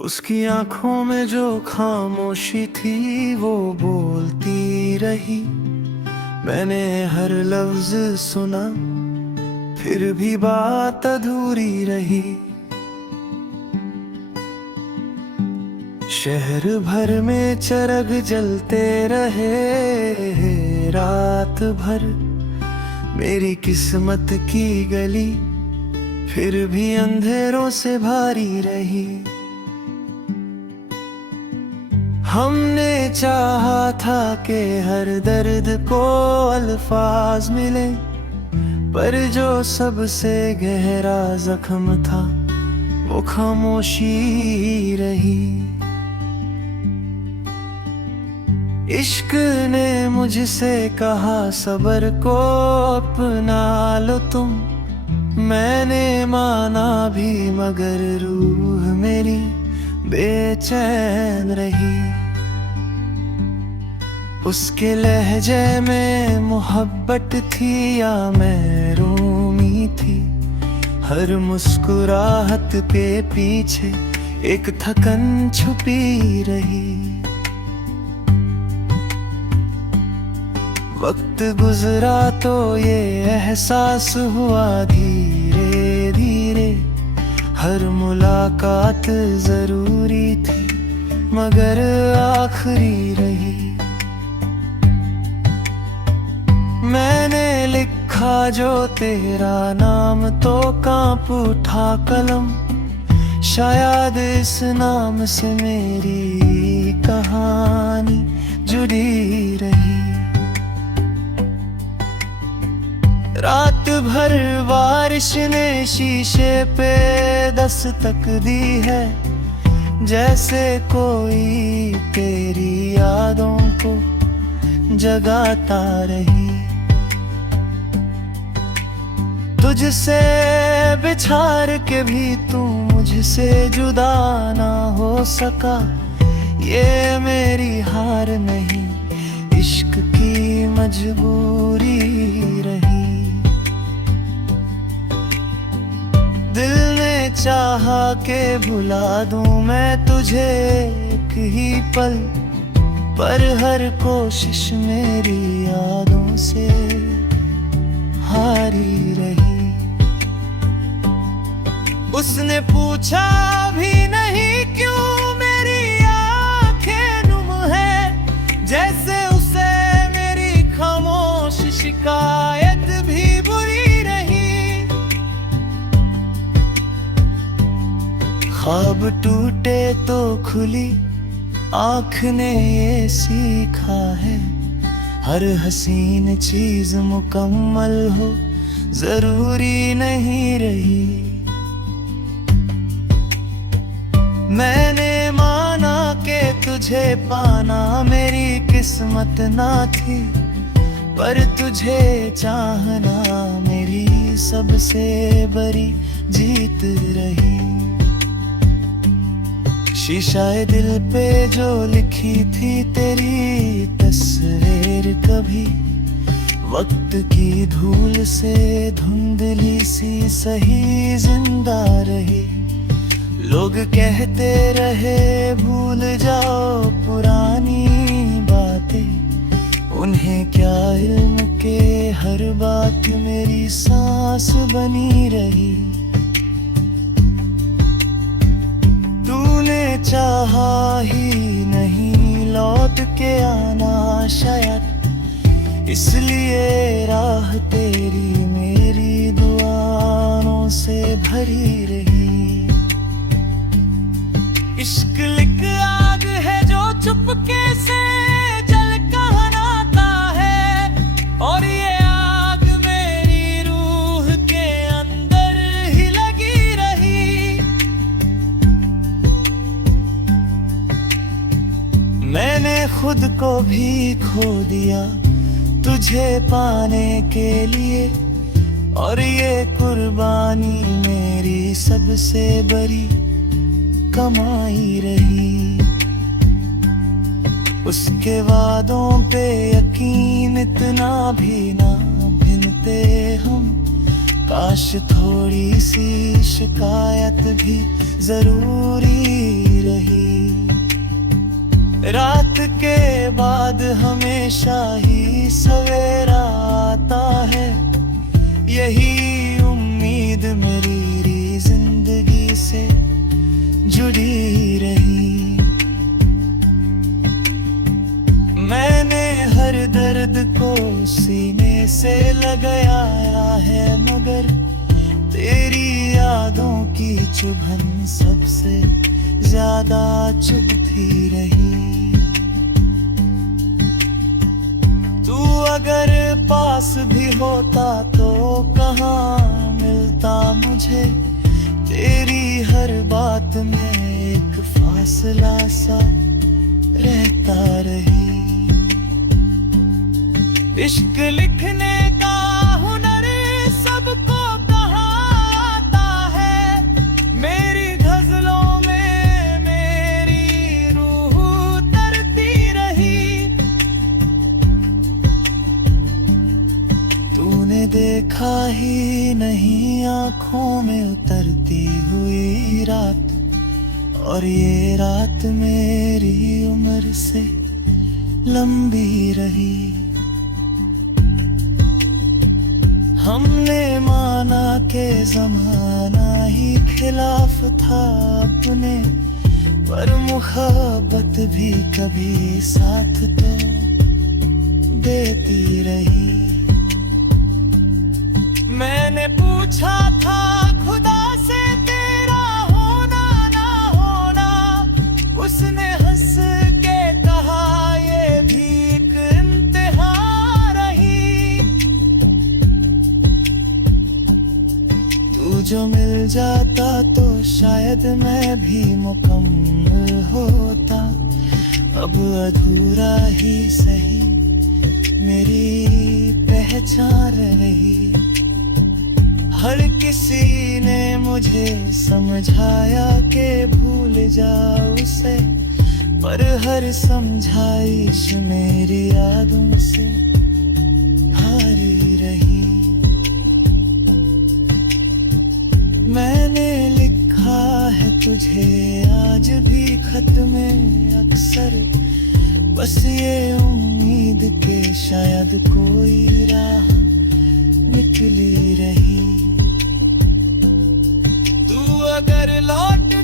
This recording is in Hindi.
उसकी आंखों में जो खामोशी थी वो बोलती रही। मैंने हर लफ्ज सुना, फिर भी बात अधूरी रही। शहर भर में चरग जलते रहे रात भर। मेरी किस्मत की गली फिर भी अंधेरों से भारी रही। हमने चाहा था कि हर दर्द को अल्फाज मिले, पर जो सबसे गहरा जख्म था वो खामोशी रही। इश्क ने मुझसे कहा सब्र को अपना लो तुम। मैंने माना भी मगर रूह मेरी बेचैन रही। उसके लहजे में मोहब्बत थी या महरूमी थी। हर मुस्कुराहट के पीछे एक थकन छुपी रही। वक्त गुजरा तो ये एहसास हुआ धीरे धीरे। हर मुलाकात जरूरी थी मगर आखिरी रही। मैंने लिखा जो तेरा नाम तो कांप उठा कलम। शायद इस नाम से मेरी कहानी जुड़ी रही। रात भर बारिश ने शीशे पे दस्तक दी है, जैसे कोई तेरी यादों को जगाता रही। तुझसे बिछार के भी तू मुझसे जुदा ना हो सका। ये मेरी हार नहीं, इश्क की मजबूरी रही। दिल ने चाहा के भुला दूं मैं तुझे एक ही पल, पर हर कोशिश मेरी यादों से हारी रही। उसने पूछा भी नहीं क्यों मेरी आंखें नुम है, जैसे उसे मेरी खामोश शिकायत भी बुरी रही। ख्वाब टूटे तो खुली आँख ने ये सीखा है, हर हसीन चीज मुकम्मल हो जरूरी नहीं रही। मैंने माना कि तुझे पाना मेरी किस्मत ना थी, पर तुझे चाहना मेरी सबसे बड़ी जीत रही। शीशाए दिल पे जो लिखी थी तेरी तस्वीर कभी वक्त की धूल से धुंधली सी सही जिंदा रही। लोग कहते रहे भूल जाओ पुरानी बातें, उन्हें क्या इल्म के हर बात मेरी सांस बनी रही। तूने चाहा ही नहीं लौट के आना शायद, इसलिए राह तेरी मेरी दुआओं से भरी रही। इश्क लिक आग है जो चुपके से जल कहलाता है, और ये आग मेरी रूह के अंदर ही लगी रही। मैंने खुद को भी खो दिया तुझे पाने के लिए, और ये कुर्बानी मेरी सबसे बड़ी कमाई रही। उसके वादों पे यकीन इतना भी ना भिनते हम, काश थोड़ी सी शिकायत भी जरूरी रही। रात के बाद हमेशा ही सवेरा आता है, यही उम्मीद मेरी जिंदगी से जुड़ी रही। मैंने हर दर्द को सीने से लगाया है, मगर तेरी यादों की चुभन सबसे ज्यादा चुभती रही। तू अगर पास भी होता तो कहाँ मिलता मुझे, तेरी हर बात में एक फासला सा रहता रही। इश्क लिखने का हुनर सबको कहाँ आता है, मेरी गजलों में मेरी रूह तरती रही। तूने देखा ही नहीं आँखों में उतरती हुई रात, और ये रात मेरी उम्र से लंबी रही। हमने माना के जमाना ही खिलाफ था अपने, पर मुहब्बत भी कभी साथ तो देती रही। मैंने पूछा था खुदा से तेरा होना ना होना, उसने हंस के कहा ये भी एक इम्तिहान रही। तू जो मिल जाता तो शायद मैं भी मुकम्मल होता, अब अधूरा ही सही मेरी पहचान रही। हर किसी ने मुझे समझाया कि भूल जा उसे, पर हर समझाइश मेरी यादों से भारी रही। मैंने लिखा है तुझे आज भी खत में अक्सर, बस ये उम्मीद के शायद कोई राह निकली रही। तू अगर लौट